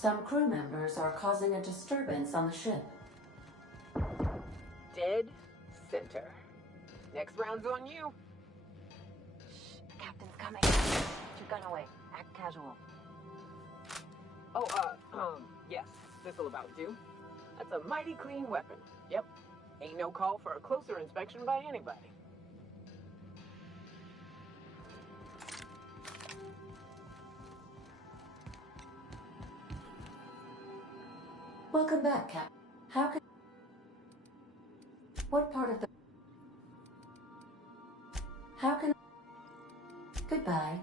Some crew members are causing a disturbance on the ship. Dead center. Next round's on you. Shh, Captain's coming. Put your gun away. Act casual. Oh, yes. This'll about do. That's a mighty clean weapon. Yep. Ain't no call for a closer inspection by anybody. Welcome back, Cap. How can... What part of the... How can... Goodbye.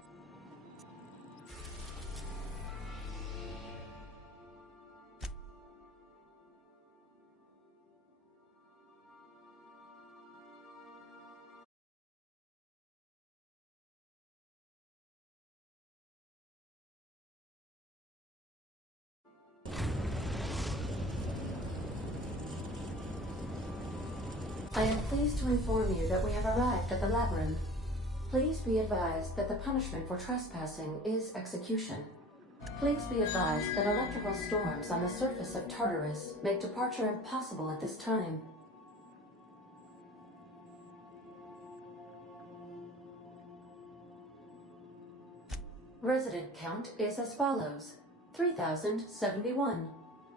I am pleased to inform you that we have arrived at the labyrinth. Please be advised that the punishment for trespassing is execution. Please be advised that electrical storms on the surface of Tartarus make departure impossible at this time. Resident count is as follows: 3,071.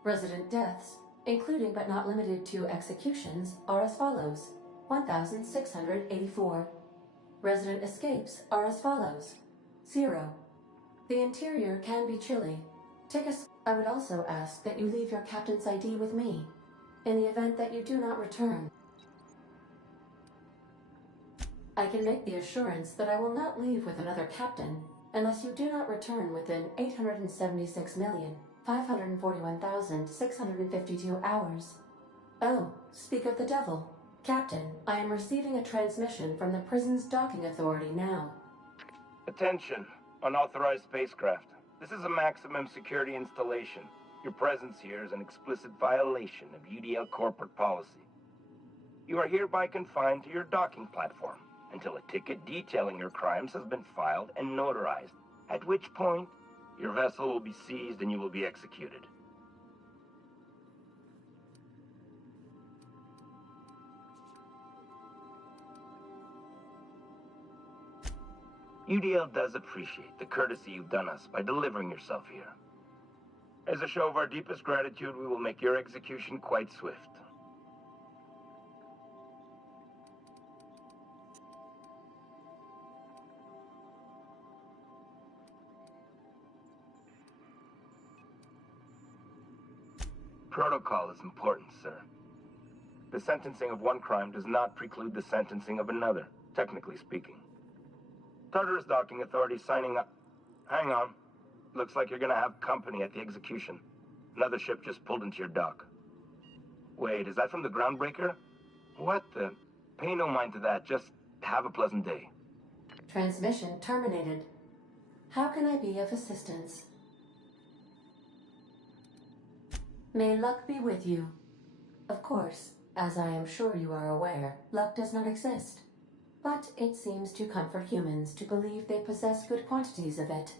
Resident deaths, including but not limited to executions, are as follows: 1,684. Resident escapes are as follows: 0. The interior can be chilly. I would also ask that you leave your captain's ID with me, in the event that you do not return. I can make the assurance that I will not leave with another captain unless you do not return within 876,541,652 hours. Oh, speak of the devil. Captain, I am receiving a transmission from the prison's docking authority now. Attention, unauthorized spacecraft. This is a maximum security installation. Your presence here is an explicit violation of UDL corporate policy. You are hereby confined to your docking platform until a ticket detailing your crimes has been filed and notarized, at which point your vessel will be seized and you will be executed. UDL does appreciate the courtesy you've done us by delivering yourself here. As a show of our deepest gratitude, we will make your execution quite swift. Protocol is important, sir. The sentencing of one crime does not preclude the sentencing of another, technically speaking. Tartarus Docking Authority signing up. Hang on. Looks like you're gonna have company at the execution. Another ship just pulled into your dock. Wait, is that from the Groundbreaker? What the... Pay no mind to that, just have a pleasant day. Transmission terminated. How can I be of assistance? May luck be with you. Of course, as I am sure you are aware, luck does not exist. But it seems to comfort humans to believe they possess good quantities of it.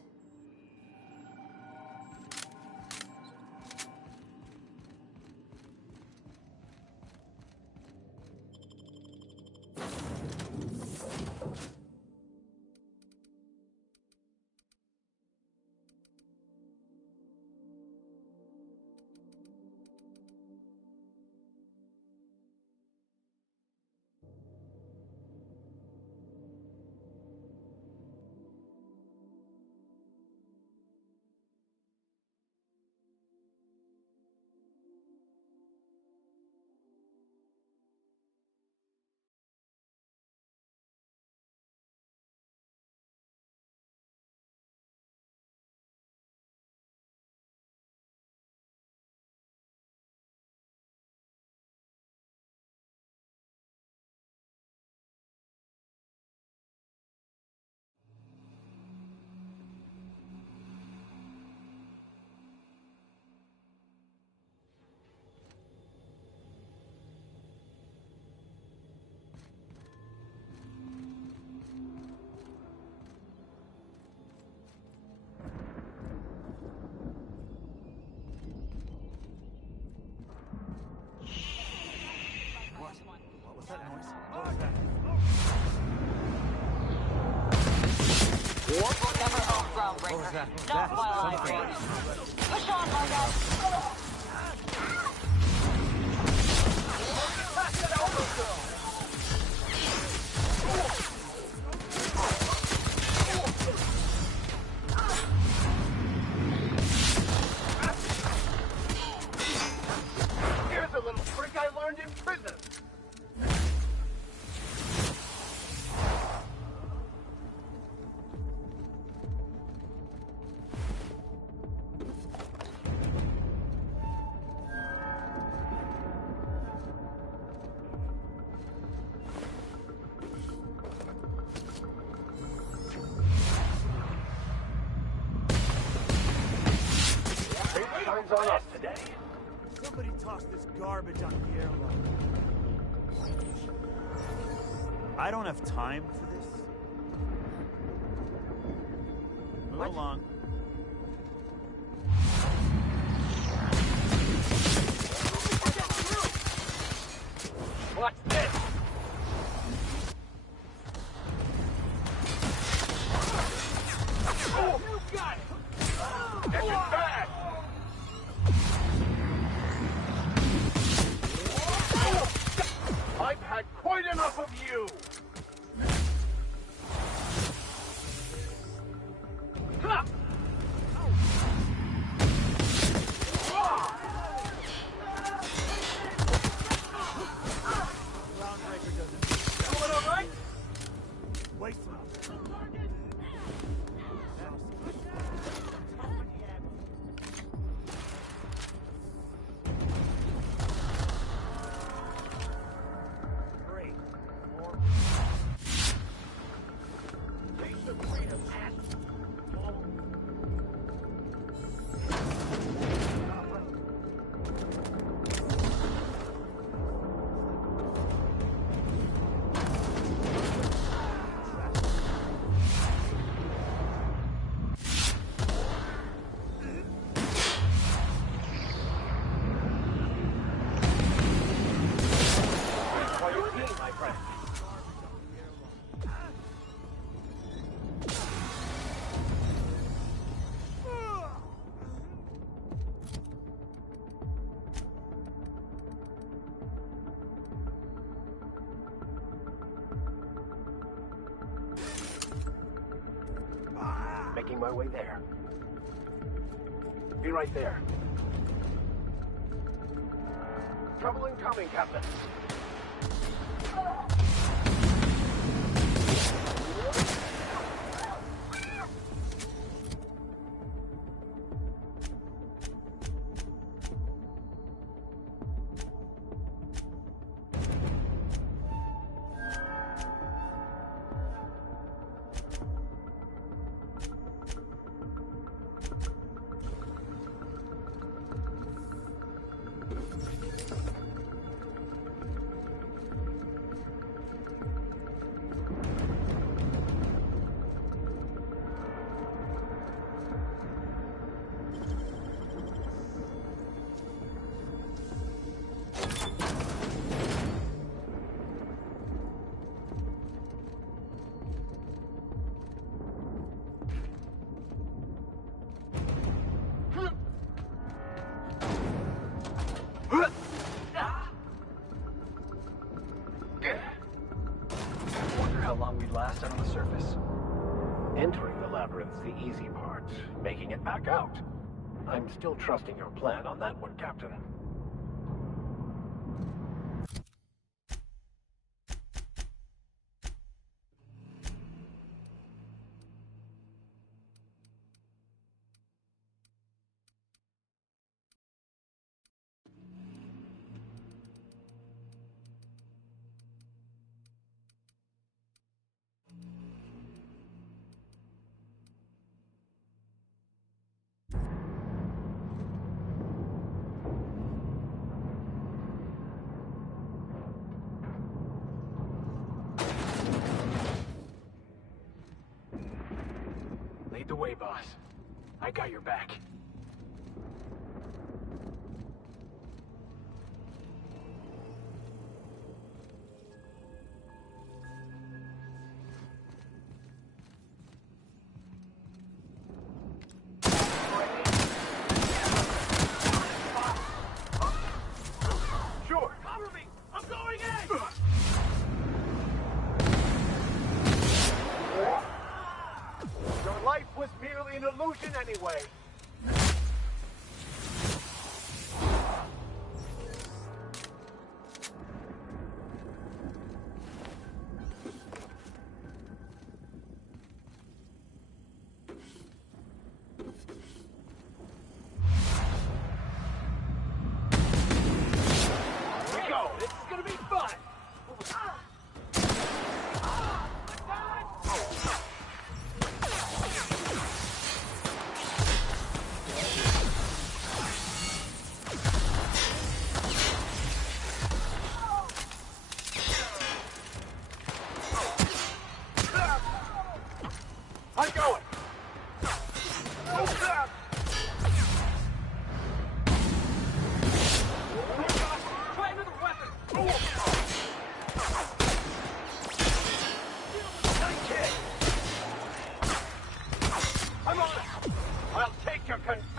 groundbreaker. that? Not That's while I something. wait. Push on, Margot! Here's a little trick I learned in prison. Time's on us today. Somebody tossed this garbage on the airlock. I don't have time for this. Move along. Watch this. Oh, you got it. This is bad. I've had quite enough of you! Ha! Groundbreaker doesn't. Doing all right? Wait for us. Great. More. Taste of freedom. Why you peeing, my friend? Making my way there. Be right there. Trouble incoming, Captain. Wonder how long we'd last out on the surface. Entering the labyrinth's the easy part. Making it back out. I'm still trusting your plan on that one, Captain. Lead the way, boss. I got your back.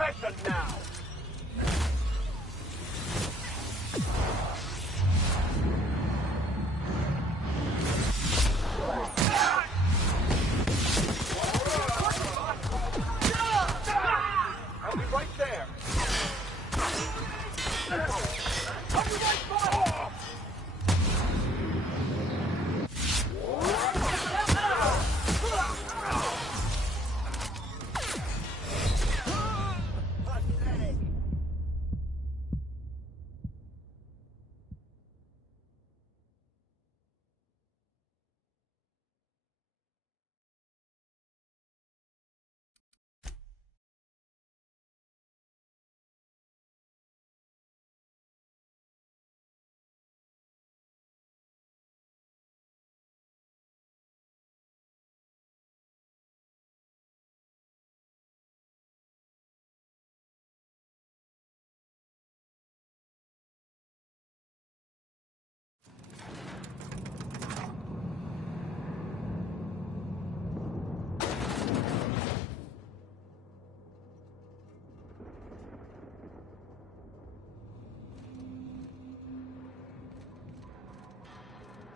confession now! I'll be right there! I'll be right back!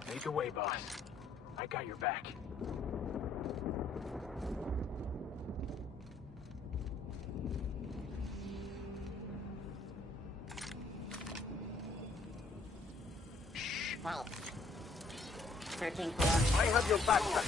Make away, boss. I got your back. Well, 13 floor. I have your back, sir.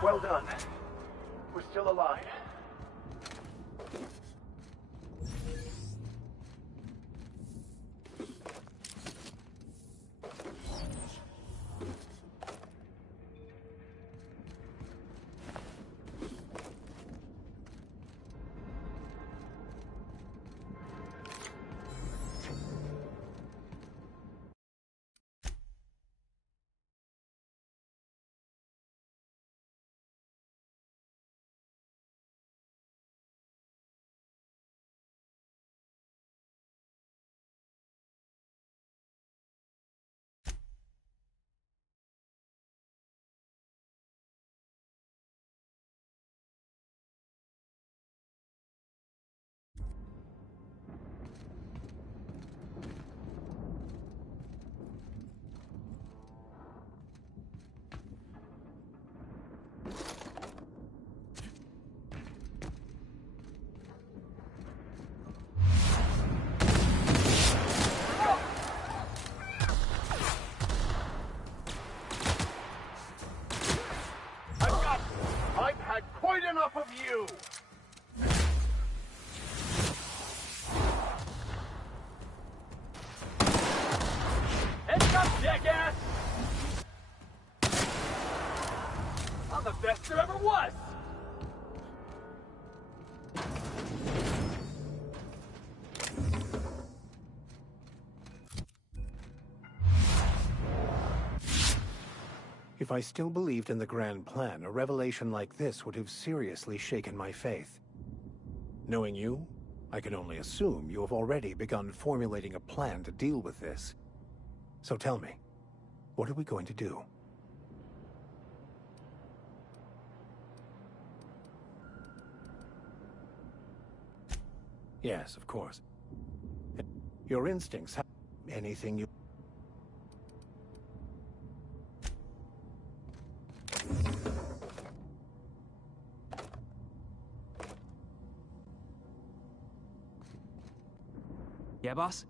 Well done. We're still alive. Enough of you! Heads up, jackass! I'm the best there ever was! If I still believed in the grand plan, a revelation like this would have seriously shaken my faith. Knowing you, I can only assume you have already begun formulating a plan to deal with this. So tell me, what are we going to do? Yes, of course. Your instincts have anything you... Yeah, boss?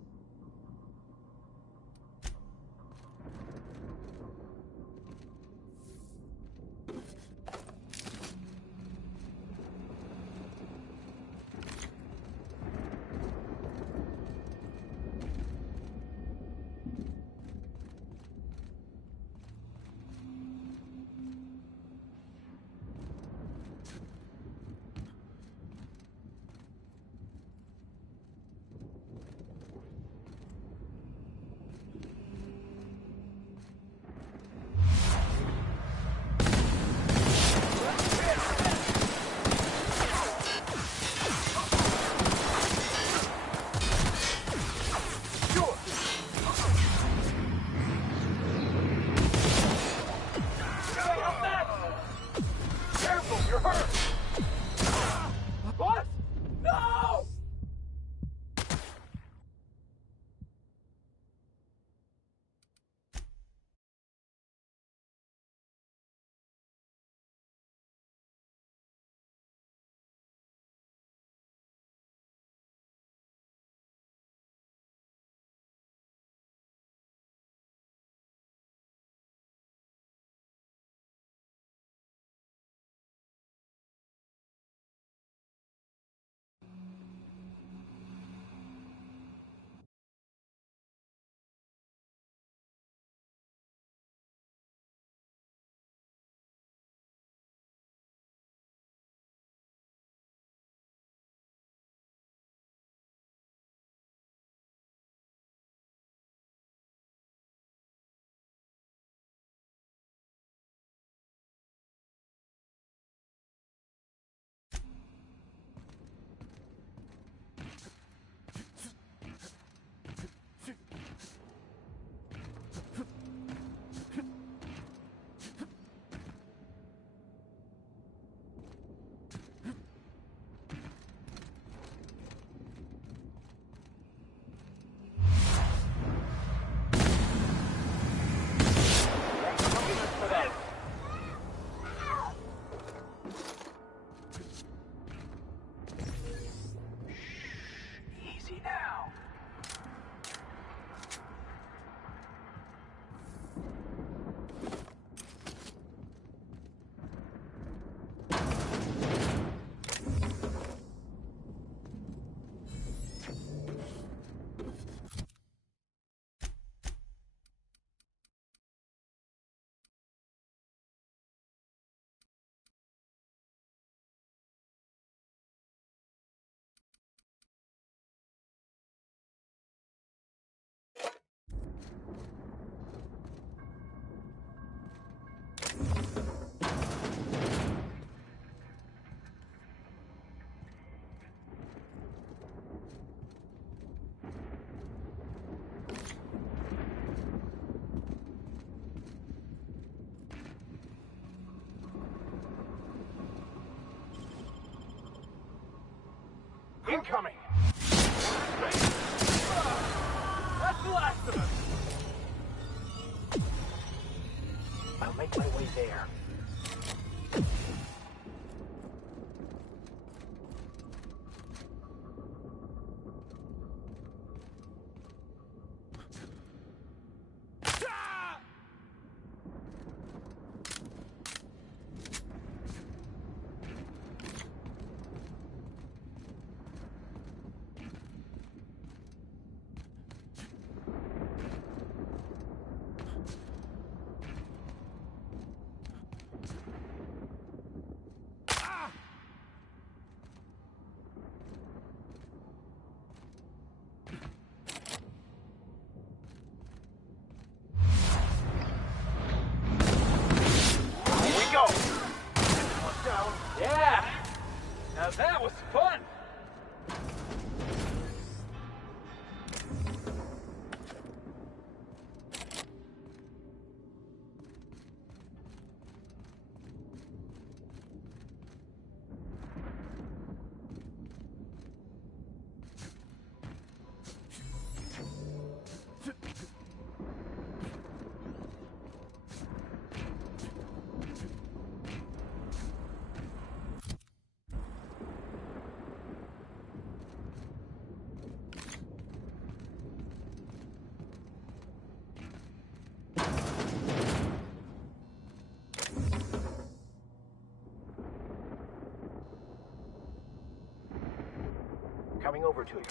Incoming! That's the last of us! I'll make my way there. Coming over to you.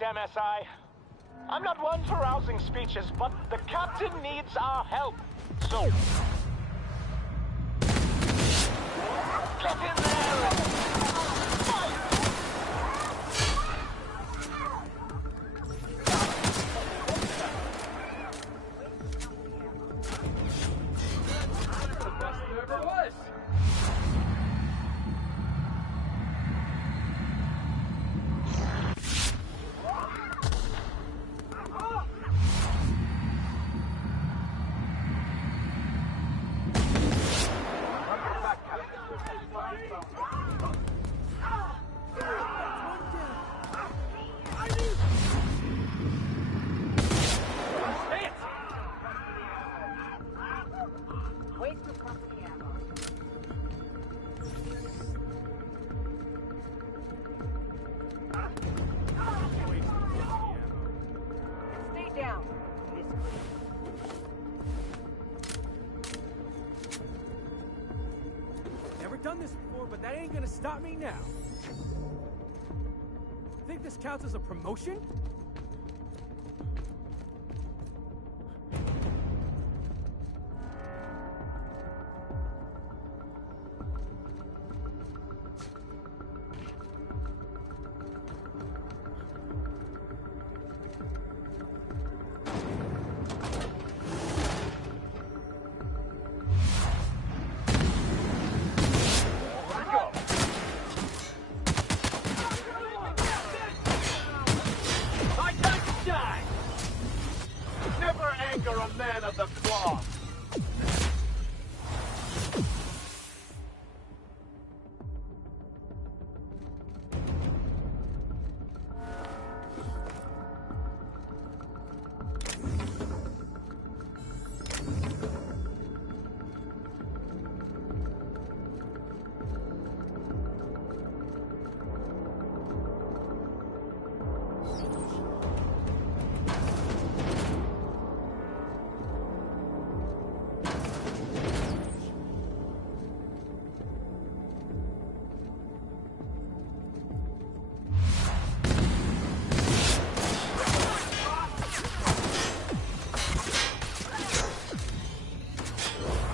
right, MSI. I'm not one for rousing speeches, but the captain needs our help. So... get in there and... fight! The best there ever was. Waste of company ammo. Stay down. Never done this before, but that ain't gonna stop me now. Think this counts as a promotion? I don't die! Never anger a man of the cloth!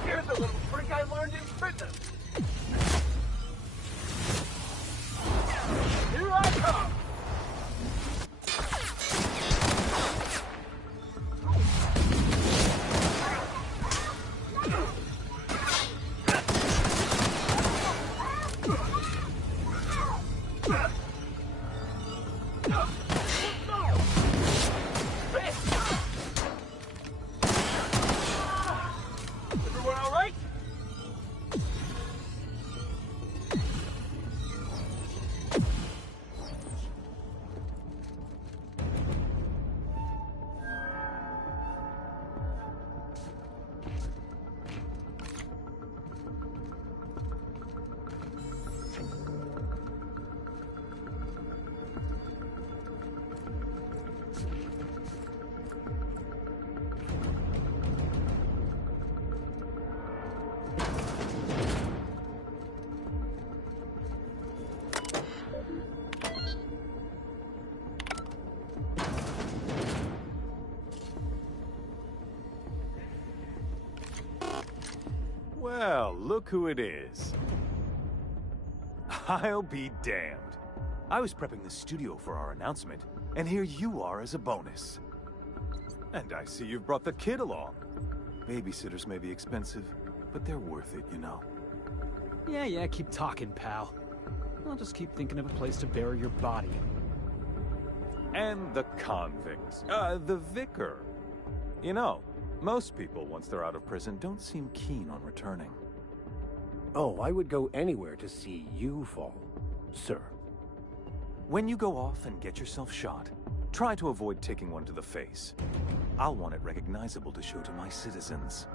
Here's a little trick I learned in prison. Here I come! Everyone all right? Well, look who it is. I'll be damned. I was prepping the studio for our announcement, and here you are as a bonus. And I see you've brought the kid along. Babysitters may be expensive, but they're worth it, you know. Yeah, keep talking, pal. I'll just keep thinking of a place to bury your body. And the convicts. The vicar. You know, most people, once they're out of prison, don't seem keen on returning. Oh, I would go anywhere to see you fall, sir. When you go off and get yourself shot, try to avoid taking one to the face. I'll want it recognizable to show to my citizens.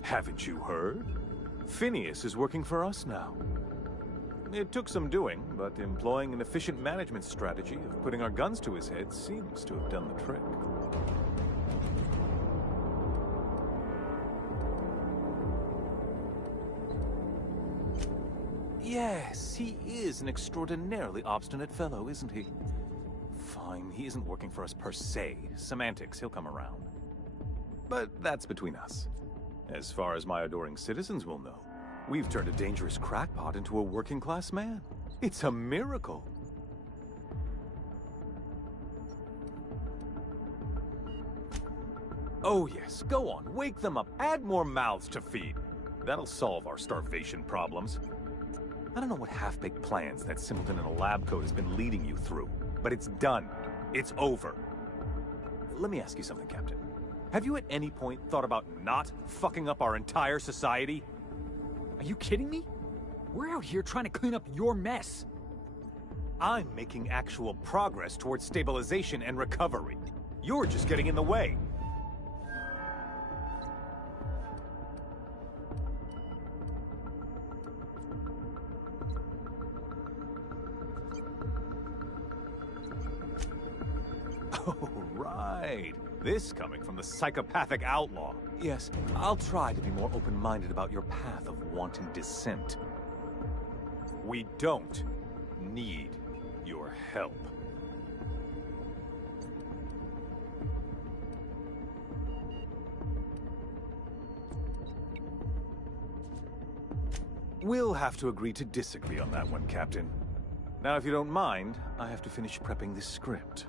Haven't you heard? Phineas is working for us now. It took some doing, but employing an efficient management strategy of putting our guns to his head seems to have done the trick. Yes, he is an extraordinarily obstinate fellow, isn't he? Fine, he isn't working for us per se. Semantics, he'll come around. But that's between us. As far as my adoring citizens will know, we've turned a dangerous crackpot into a working-class man. It's a miracle. Oh yes, go on, wake them up, add more mouths to feed. That'll solve our starvation problems. I don't know what half-baked plans that simpleton in a lab coat has been leading you through, but it's done. It's over. Let me ask you something, Captain. Have you at any point thought about not fucking up our entire society? Are you kidding me? We're out here trying to clean up your mess. I'm making actual progress towards stabilization and recovery. You're just getting in the way. Oh, right. This coming from the psychopathic outlaw. Yes, I'll try to be more open-minded about your path of wanton dissent. We don't need your help. We'll have to agree to disagree on that one, Captain. Now, if you don't mind, I have to finish prepping this script.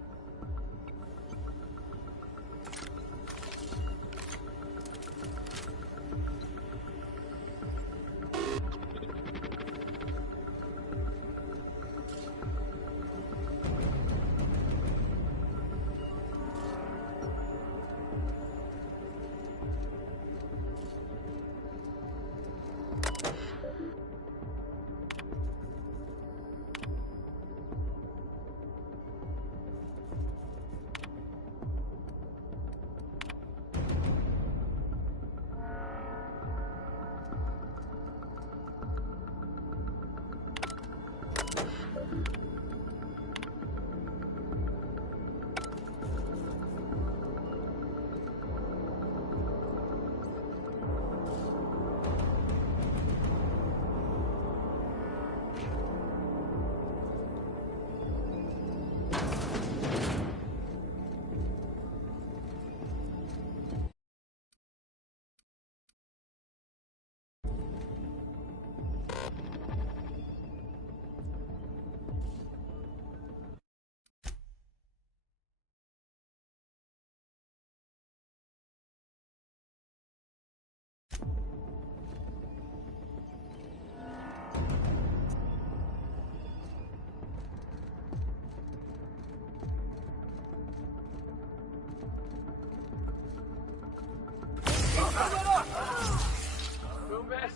No mess,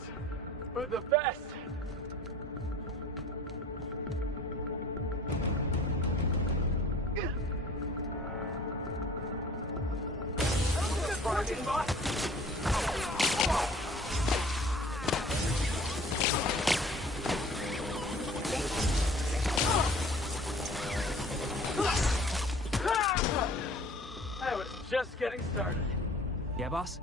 but the best. I was just getting started. Yeah, boss?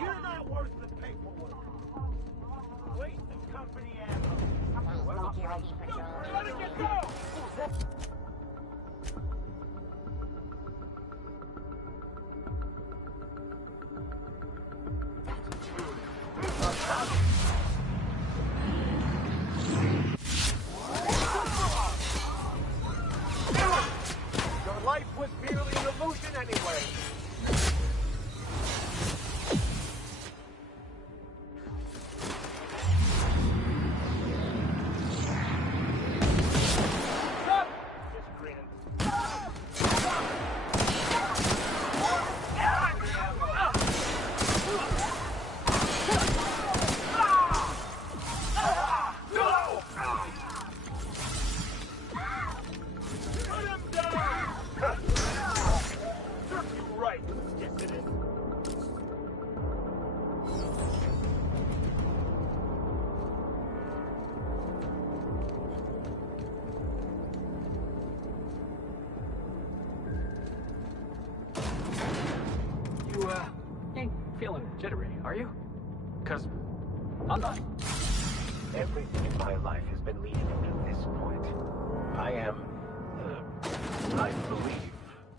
You're not worth the paperwork. Waste of company ammo. Security patrol. Let it get go! Your life was merely an illusion anyway. Just grinning. Put him down! Serves you right. Yes, it is. You, ain't feeling jittery, are you? 'Cause I'm not. Everything in my life has been leading me to this point. I believe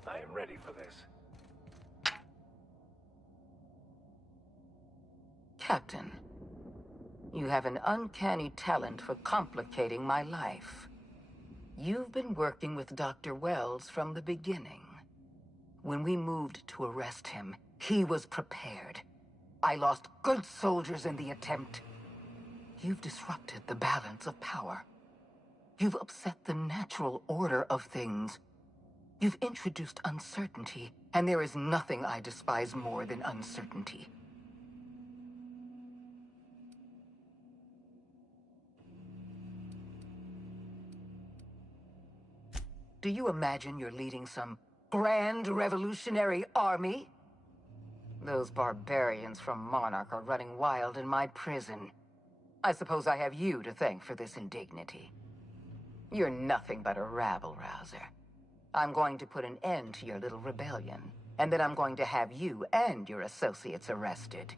I am ready for this. Captain, you have an uncanny talent for complicating my life. You've been working with Dr. Wells from the beginning. When we moved to arrest him, he was prepared. I lost good soldiers in the attempt. You've disrupted the balance of power. You've upset the natural order of things. You've introduced uncertainty, and there is nothing I despise more than uncertainty. Do you imagine you're leading some grand revolutionary army? Those barbarians from Monarch are running wild in my prison. I suppose I have you to thank for this indignity. You're nothing but a rabble-rouser. I'm going to put an end to your little rebellion, and then I'm going to have you and your associates arrested.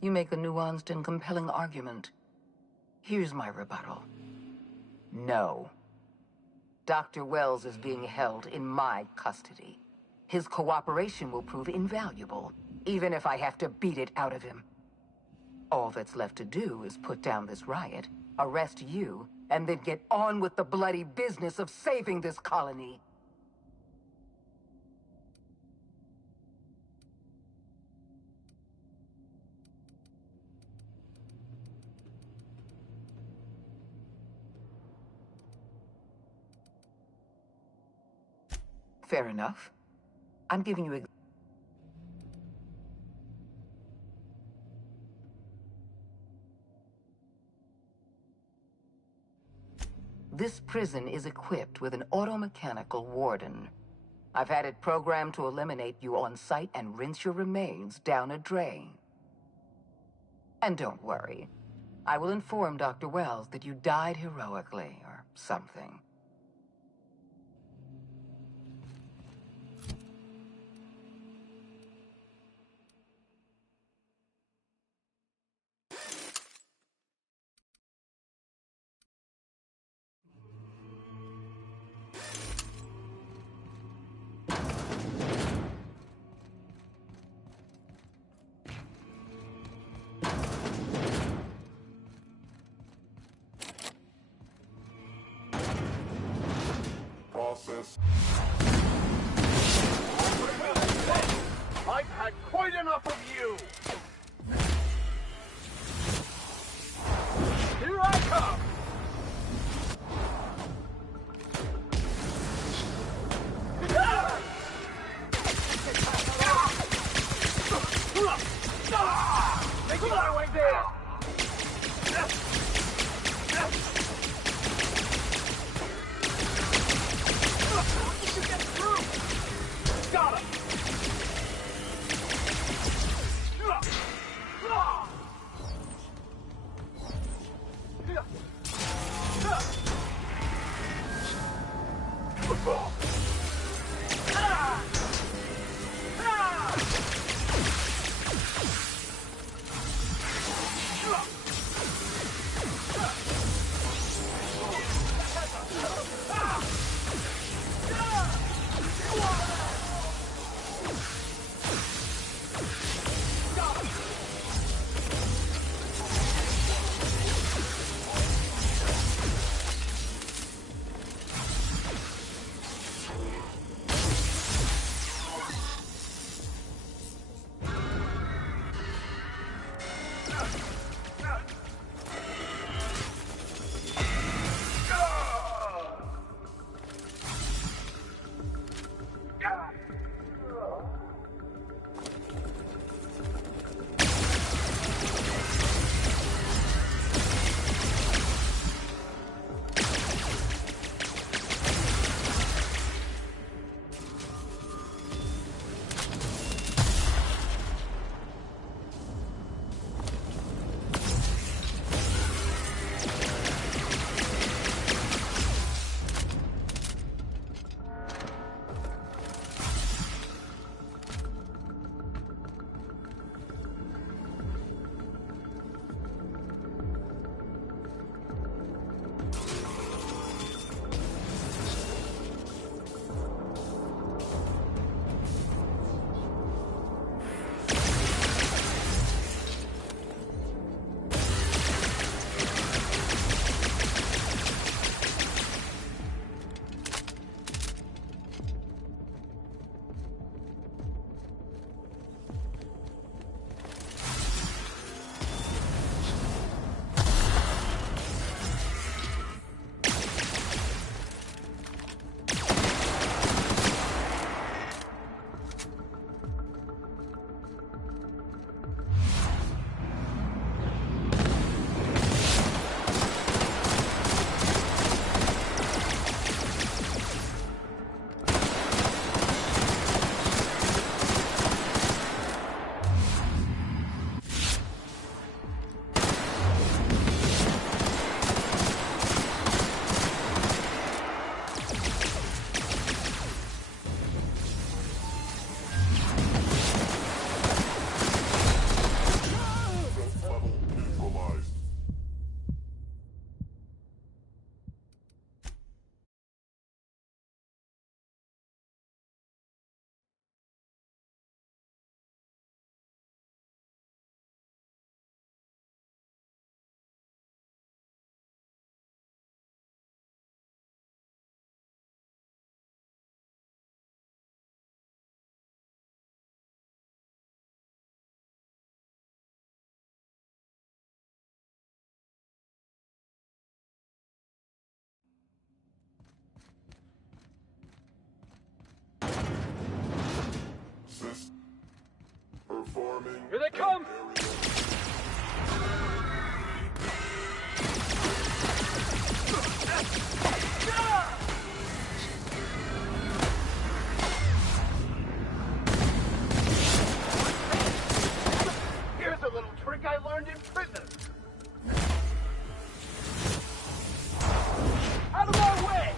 You make a nuanced and compelling argument. Here's my rebuttal. No. Dr. Wells is being held in my custody. His cooperation will prove invaluable, even if I have to beat it out of him. All that's left to do is put down this riot, arrest you, and then get on with the bloody business of saving this colony. Fair enough. I'm giving you This prison is equipped with an automechanical warden. I've had it programmed to eliminate you on sight and rinse your remains down a drain. And don't worry. I will inform Dr. Wells that you died heroically or something. I've had quite enough of you! Here I come! Performing. Here they come! Here's a little trick I learned in prison. Out of my way!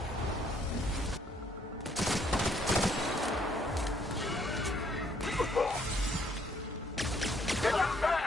Get back!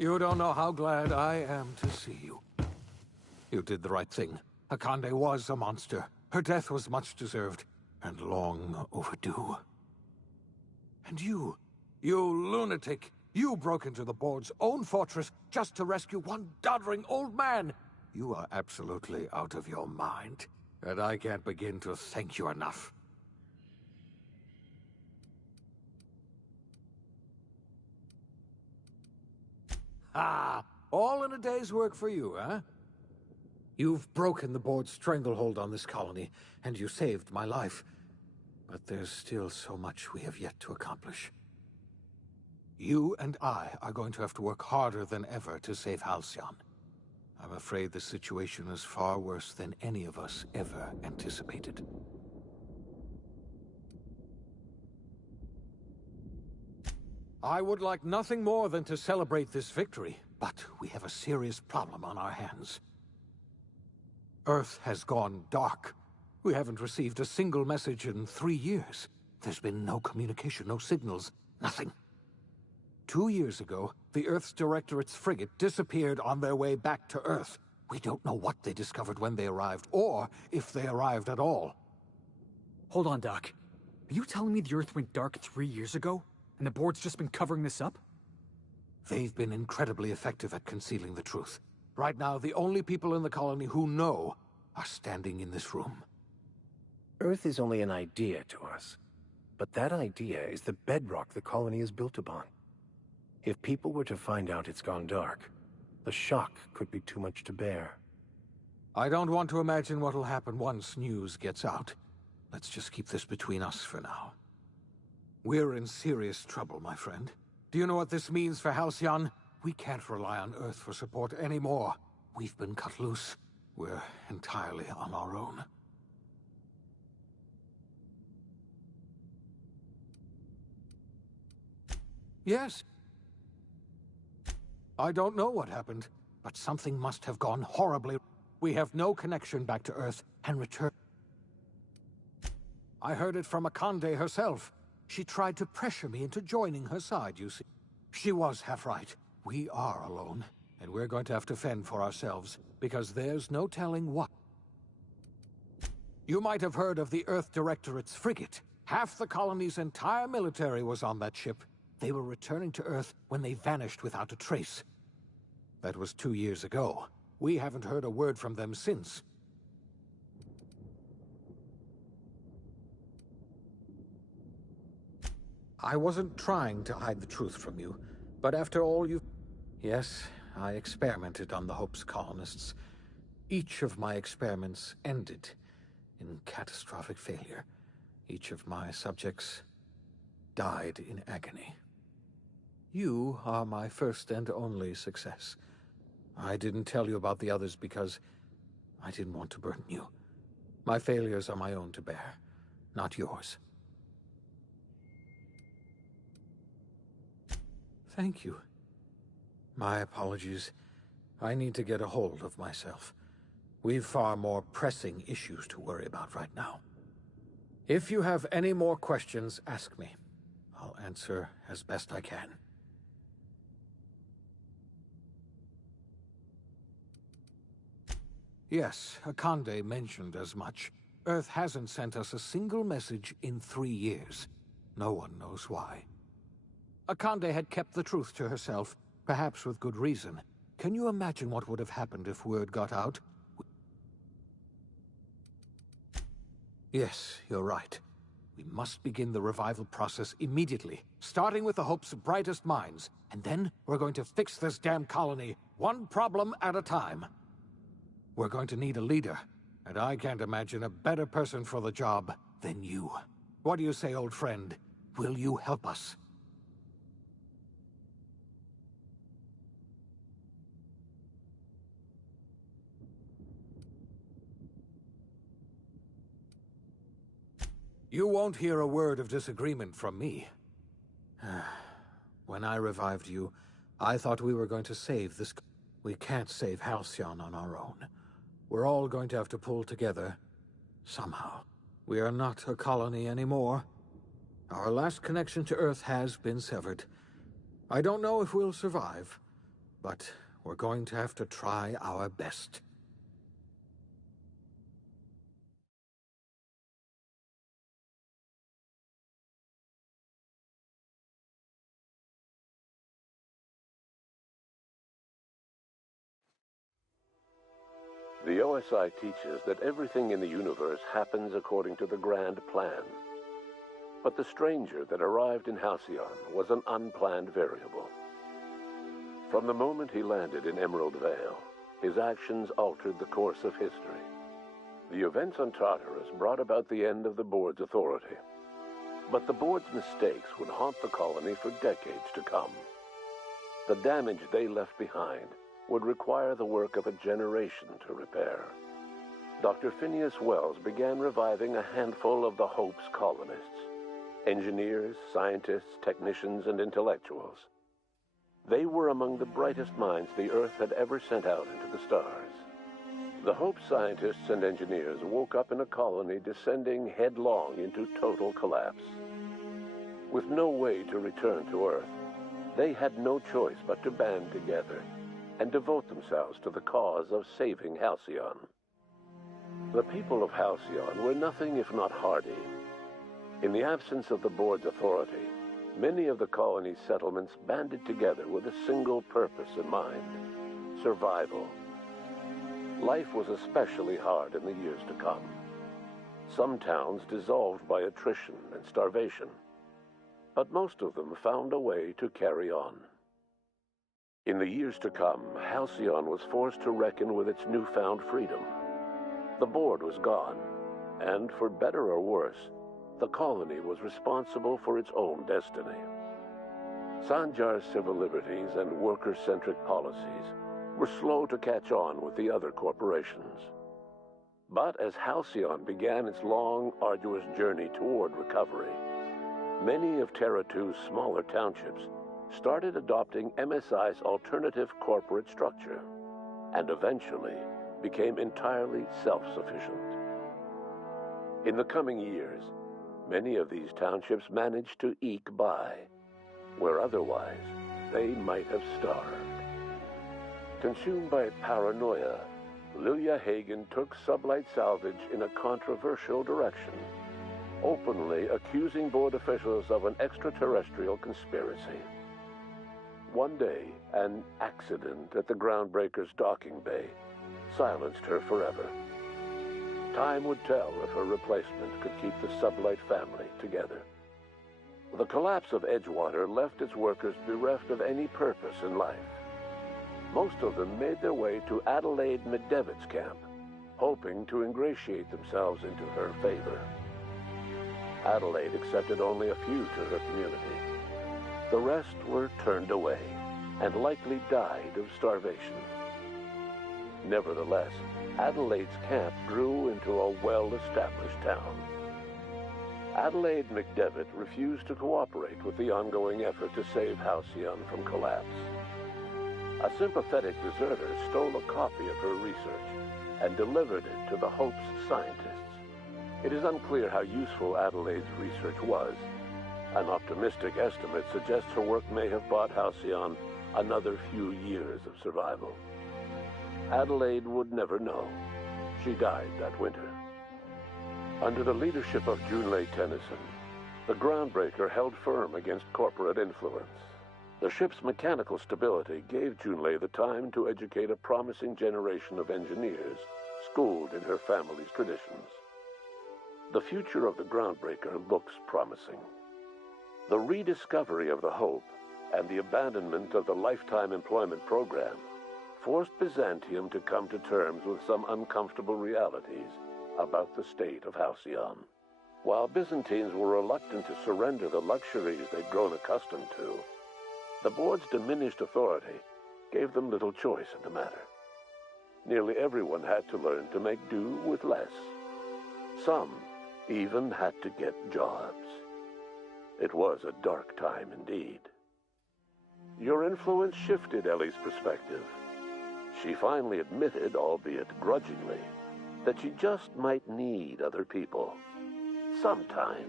You don't know how glad I am to see you. You did the right thing. Akande was a monster. Her death was much deserved, and long overdue. And you lunatic, you broke into the board's own fortress just to rescue one doddering old man. You are absolutely out of your mind, and I can't begin to thank you enough. Ah, all in a day's work for you, huh? You've broken the board's stranglehold on this colony, and you saved my life. But there's still so much we have yet to accomplish. You and I are going to have to work harder than ever to save Halcyon. I'm afraid the situation is far worse than any of us ever anticipated. I would like nothing more than to celebrate this victory, but we have a serious problem on our hands. Earth has gone dark. We haven't received a single message in 3 years. There's been no communication, no signals, nothing. 2 years ago, the Earth's Directorate's frigate disappeared on their way back to Earth. We don't know what they discovered when they arrived, or if they arrived at all. Hold on, Doc. Are you telling me the Earth went dark 3 years ago, and the board's just been covering this up? They've been incredibly effective at concealing the truth. Right now, the only people in the colony who know are standing in this room. Earth is only an idea to us, but that idea is the bedrock the colony is built upon. If people were to find out it's gone dark, the shock could be too much to bear. I don't want to imagine what'll happen once news gets out. Let's just keep this between us for now. We're in serious trouble, my friend. Do you know what this means for Halcyon? We can't rely on Earth for support anymore. We've been cut loose. We're entirely on our own. Yes. I don't know what happened, but something must have gone horribly. We have no connection back to Earth and return. I heard it from Akande herself. She tried to pressure me into joining her side, you see. She was half right. We are alone, and we're going to have to fend for ourselves, because there's no telling what. You might have heard of the Earth Directorate's frigate. Half the colony's entire military was on that ship. They were returning to Earth when they vanished without a trace. That was 2 years ago. We haven't heard a word from them since. I wasn't trying to hide the truth from you, but after all you... Yes, I experimented on the Hope's colonists. Each of my experiments ended in catastrophic failure. Each of my subjects died in agony. You are my first and only success. I didn't tell you about the others because I didn't want to burden you. My failures are my own to bear, not yours. Thank you. My apologies. I need to get a hold of myself. We've far more pressing issues to worry about right now. If you have any more questions, ask me. I'll answer as best I can. Yes, Akande mentioned as much. Earth hasn't sent us a single message in 3 years. No one knows why. Akande had kept the truth to herself, perhaps with good reason. Can you imagine what would have happened if word got out? Yes, you're right. We must begin the revival process immediately, starting with the Hope's brightest minds. And then we're going to fix this damn colony, one problem at a time. We're going to need a leader, and I can't imagine a better person for the job than you. What do you say, old friend? Will you help us? You won't hear a word of disagreement from me. When I revived you, I thought we were going to save this... We can't save Halcyon on our own. We're all going to have to pull together, somehow. We are not a colony anymore. Our last connection to Earth has been severed. I don't know if we'll survive, but we're going to have to try our best. The OSI teaches that everything in the universe happens according to the grand plan. But the stranger that arrived in Halcyon was an unplanned variable. From the moment he landed in Emerald Vale, his actions altered the course of history. The events on Tartarus brought about the end of the board's authority. But the board's mistakes would haunt the colony for decades to come. The damage they left behind would require the work of a generation to repair. Dr. Phineas Wells began reviving a handful of the Hope's colonists: engineers, scientists, technicians, and intellectuals. They were among the brightest minds the Earth had ever sent out into the stars. The Hope scientists and engineers woke up in a colony descending headlong into total collapse. With no way to return to Earth, they had no choice but to band together and devote themselves to the cause of saving Halcyon. The people of Halcyon were nothing if not hardy. In the absence of the board's authority, many of the colony's settlements banded together with a single purpose in mind: survival. Life was especially hard in the years to come. Some towns dissolved by attrition and starvation, but most of them found a way to carry on. In the years to come, Halcyon was forced to reckon with its newfound freedom. The board was gone, and for better or worse, the colony was responsible for its own destiny. Sanjar's civil liberties and worker-centric policies were slow to catch on with the other corporations. But as Halcyon began its long, arduous journey toward recovery, many of Terra 2's smaller townships started adopting MSI's alternative corporate structure, and eventually became entirely self-sufficient. In the coming years, many of these townships managed to eke by, where otherwise they might have starved. Consumed by paranoia, Lilia Hagen took Sublight Salvage in a controversial direction, openly accusing board officials of an extraterrestrial conspiracy. One day, an accident at the Groundbreaker's docking bay silenced her forever. Time would tell if her replacement could keep the Sublight family together. The collapse of Edgewater left its workers bereft of any purpose in life. Most of them made their way to Adelaide McDevitt's camp, hoping to ingratiate themselves into her favor. Adelaide accepted only a few to her community. The rest were turned away and likely died of starvation. Nevertheless, Adelaide's camp grew into a well-established town. Adelaide McDevitt refused to cooperate with the ongoing effort to save Halcyon from collapse. A sympathetic deserter stole a copy of her research and delivered it to the Hope's scientists. It is unclear how useful Adelaide's research was. An optimistic estimate suggests her work may have bought Halcyon another few years of survival. Adelaide would never know. She died that winter. Under the leadership of Junlei Tennyson, the Groundbreaker held firm against corporate influence. The ship's mechanical stability gave Junlei the time to educate a promising generation of engineers schooled in her family's traditions. The future of the Groundbreaker looks promising. The rediscovery of the Hope and the abandonment of the lifetime employment program forced Byzantium to come to terms with some uncomfortable realities about the state of Halcyon. While Byzantines were reluctant to surrender the luxuries they'd grown accustomed to, the board's diminished authority gave them little choice in the matter. Nearly everyone had to learn to make do with less. Some even had to get jobs. It was a dark time indeed. Your influence shifted Ellie's perspective. She finally admitted, albeit grudgingly, that she just might need other people. Sometimes.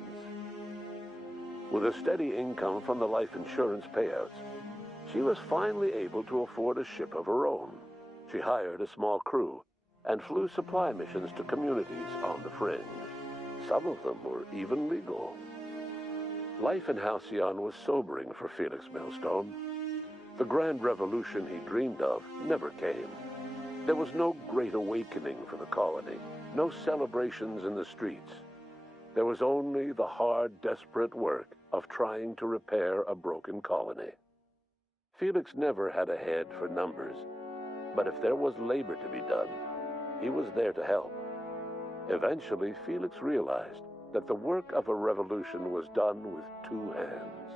With a steady income from the life insurance payouts, she was finally able to afford a ship of her own. She hired a small crew and flew supply missions to communities on the fringe. Some of them were even legal. Life in Halcyon was sobering for Felix Millstone. The grand revolution he dreamed of never came. There was no great awakening for the colony, no celebrations in the streets. There was only the hard, desperate work of trying to repair a broken colony. Felix never had a head for numbers, but if there was labor to be done, he was there to help. Eventually, Felix realized that the work of a revolution was done with two hands.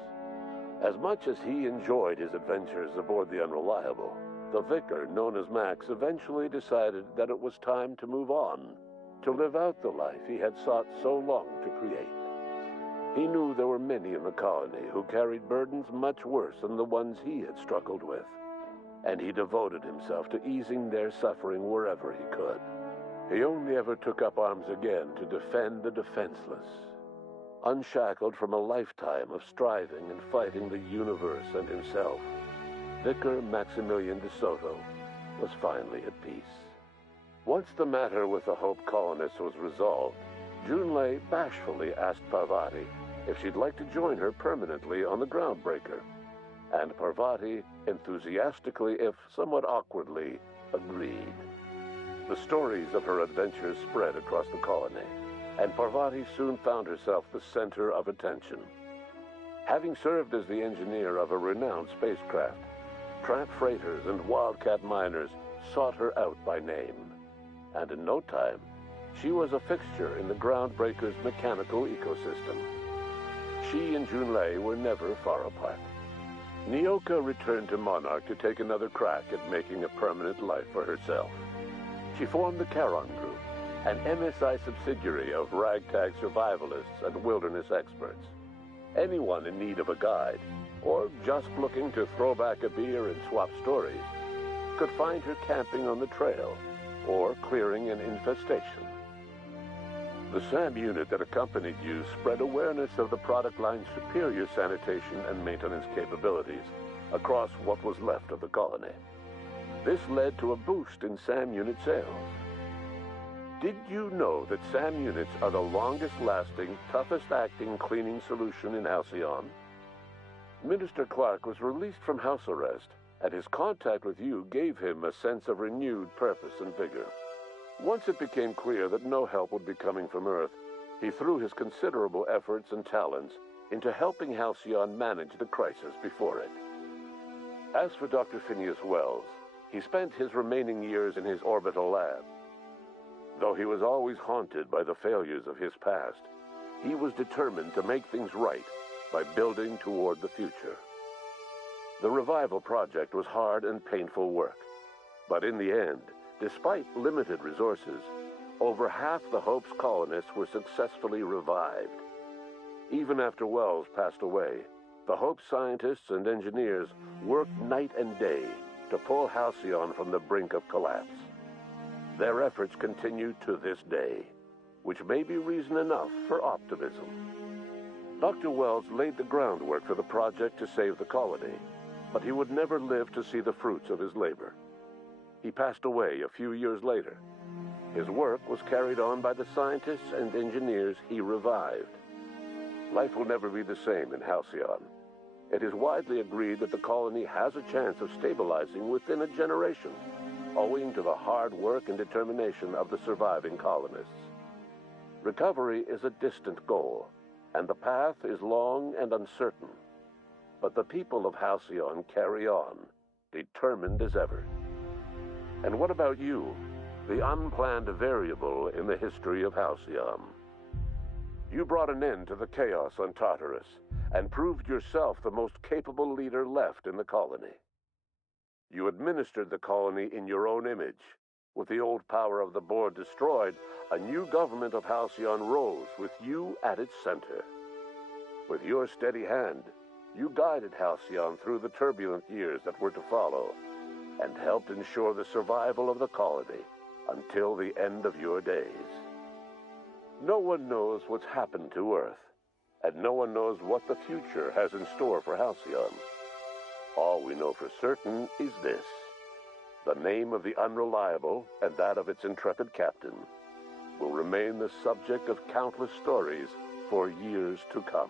As much as he enjoyed his adventures aboard the Unreliable, the vicar, known as Max, eventually decided that it was time to move on, to live out the life he had sought so long to create. He knew there were many in the colony who carried burdens much worse than the ones he had struggled with, and he devoted himself to easing their suffering wherever he could. He only ever took up arms again to defend the defenseless. Unshackled from a lifetime of striving and fighting the universe and himself, Vicar Maximilian de Soto was finally at peace. Once the matter with the Hope colonists was resolved, Junlei bashfully asked Parvati if she'd like to join her permanently on the Groundbreaker, and Parvati enthusiastically, if somewhat awkwardly, agreed. The stories of her adventures spread across the colony, and Parvati soon found herself the center of attention. Having served as the engineer of a renowned spacecraft, tramp freighters and wildcat miners sought her out by name, and in no time, she was a fixture in the Groundbreaker's mechanical ecosystem. She and Junlei were never far apart. Nyoka returned to Monarch to take another crack at making a permanent life for herself. She formed the Charon Group, an MSI subsidiary of ragtag survivalists and wilderness experts. Anyone in need of a guide, or just looking to throw back a beer and swap stories, could find her camping on the trail or clearing an infestation. The SAM unit that accompanied you spread awareness of the product line's superior sanitation and maintenance capabilities across what was left of the colony. This led to a boost in SAM unit sales. Did you know that SAM units are the longest-lasting, toughest-acting cleaning solution in Halcyon? Minister Clark was released from house arrest, and his contact with you gave him a sense of renewed purpose and vigor. Once it became clear that no help would be coming from Earth, he threw his considerable efforts and talents into helping Halcyon manage the crisis before it. As for Dr. Phineas Wells, he spent his remaining years in his orbital lab. Though he was always haunted by the failures of his past, he was determined to make things right by building toward the future. The revival project was hard and painful work, but in the end, despite limited resources, over half the Hope's colonists were successfully revived. Even after Wells passed away, the Hope scientists and engineers worked night and day to pull Halcyon from the brink of collapse. Their efforts continue to this day, which may be reason enough for optimism. Dr. Wells laid the groundwork for the project to save the colony, but he would never live to see the fruits of his labor. He passed away a few years later. His work was carried on by the scientists and engineers he revived. Life will never be the same in Halcyon. It is widely agreed that the colony has a chance of stabilizing within a generation, owing to the hard work and determination of the surviving colonists. Recovery is a distant goal, and the path is long and uncertain. But the people of Halcyon carry on, determined as ever. And what about you, the unplanned variable in the history of Halcyon? You brought an end to the chaos on Tartarus, and proved yourself the most capable leader left in the colony. You administered the colony in your own image. With the old power of the board destroyed, a new government of Halcyon rose with you at its center. With your steady hand, you guided Halcyon through the turbulent years that were to follow, and helped ensure the survival of the colony until the end of your days. No one knows what's happened to Earth, and no one knows what the future has in store for Halcyon. All we know for certain is this: the name of the Unreliable and that of its intrepid captain will remain the subject of countless stories for years to come.